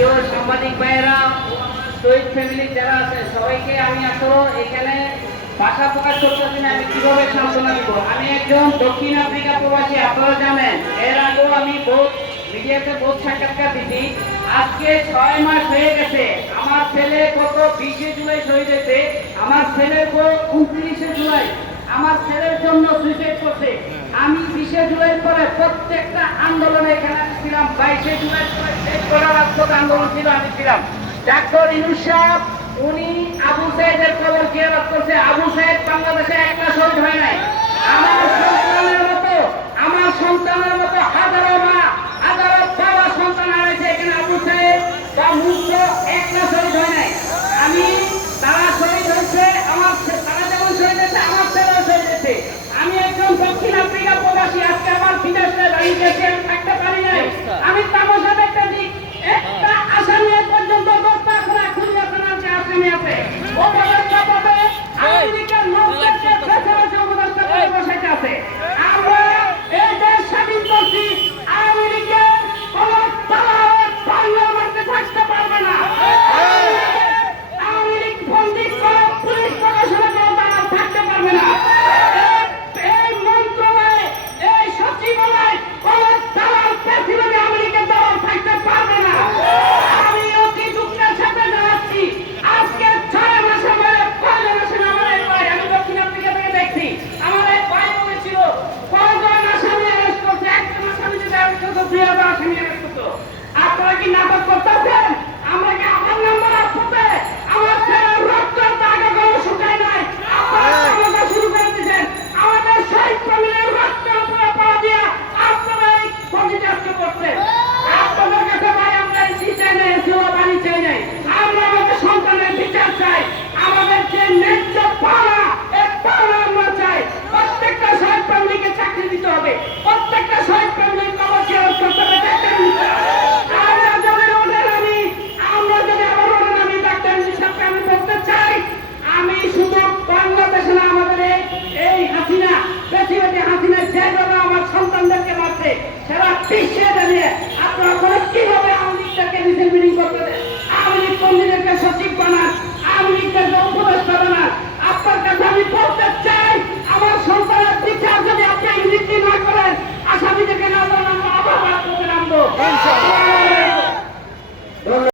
প্রিয় সাংবাদিক ভাইয়েরা, শহীদ ফ্যামিলি যারা আছে সবাইকে আমি আসলে এখানে ভাষা প্রকাশ করতেছি না, আমি কিভাবে সান্ত্বনা দিব। আমি একজন দক্ষিণ আফ্রিকা প্রবাসী, আপনারা জানেন। এর আগেও আমি বহুত মিডিয়াতে বহুত সাক্ষাৎকার দিচ্ছি। আজকে 6 মাস হয়ে গেছে। আমার ছেলে গত 20 জুলাই শহীদ হয়েছে। আমার ছেলের বউ 29 জুলাই আমার ছেলের জন্য সুইসাইড করছে। আমি 20 জুলাইয়ের পরে প্রত্যেকটা আন্দোলনে এখানে ছিলাম। 22 জুলাই শেষ করার রাজপথ আন্দোলন ছিল, আমি ছিলাম। ডাক্তার ইউনূস সাহেব উনি আবু সাইদের খবর জিয়ারত করছে। আবু সাইদ বাংলাদেশে একটা শহীদ হয় নাই। আমার সন্তানের মতো হাজারো মা, হাজারো বাবা সন্তান রয়েছে এখানে। আবু সাইদ বা মুগ্ধ একটা শহীদ হয় নাই। আমি তারা শহীদ হয়েছে, তারা যেমন শহীদ হয়েছে আমার ছেলেও শহীদ হয়েছে। আমি একজন দক্ষিণ আফ্রিকা প্রবাসী, আজকে আমার বিদেশে দাঁড়িয়ে গেছি, আমি থাকতে পারি নাই। আমি তামাশা দেখতে দিই, একটা আসামি পর্যন্ত দশটা করে খুঁজে ফেলার যে আসামি আছে উপদেষ্টা পদে আমেরিকার লোকদেরকে ফেসে উপদেষ্টা পদে বসাইতে আছে। আমরা এই দেশ স্বাধীন করছি, আমেরিকার কোন দালাল বাংলার মধ্যে থাকতে পারবে না। আমেরিক বন্দী কোন পুলিশ প্রশাসনের কোন দালাল থাকতে পারবে না। এই মন্ত্রণালয়ে, এই সচিবালয়ে কোন দালাল প্রেসিডেন্ট আমেরিকার দালাল থাকতে পারবে না। আমি অতি দুঃখের সাথে জানাচ্ছি, আজকে 6 মাসের পরে কয়জন আসামি আমার এই ভাই, আমি দক্ষিণ আফ্রিকা থেকে দেখছি, আমার এক ভাই বলেছিল কয়জন আসামি অ্যারেস্ট করছে। একজন আসামি যদি অ্যারেস্ট হতো 2000 আসামি অ্যারেস্ট হতো। আপনারা কি নাটক করতেছেন? আমরা কি আমার নাম্বার আসতে আমার ছেলের রক্ত দাগ এখনো শুকায় নাই, আপনারা তামাশা শুরু করে দিয়েছেন। আমাদের শহীদ ফ্যামিলির রক্ত উপরে পা দিয়া আপনারা এই পজিটিভ করছেন। আপনাদের কাছে ভাই আমরা এসি চাই না, এসিওয়া বাড়ি চাই নাই। আমরা আমাদের সন্তানের বিচার চাই। আমাদের যে ন্যায্য পাওনা, এই পাওনা আমরা চাই। প্রত্যেকটা শহীদ ফ্যামিলিকে চাকরি দিতে হবে, প্রত্যেকটা শহীদ ফ্যামিলির কবর জিয়ারত করতে হবে। আমরা যদি আবার ওঠেন, আমি ডাক্তার হিসাবে আমি বলতে চাই, আমি শুধু বাংলাদেশে না, আমাদের এই হাসিনা প্রেসিডেন্ট হাসিনা যেভাবে আমার সন্তানদেরকে মারছে সারা বিশ্বে জানিয়ে আপনারা ওখানে কিভাবে আওয়ামী লীগটাকে মিছিল মিটিং করতে দেন, আওয়ামী লীগ কর্মীদেরকে সচিব বানান, আওয়ামী লীগদেরকে উপদেষ্টা বানান। আপনার কাছে আমি বলতে চাই, আমার সন্তানের বিচার যদি আপনি ইংরেজি না করেন, আসামিদেরকে না জানান, আমরা আবার রাজপথে নামবো।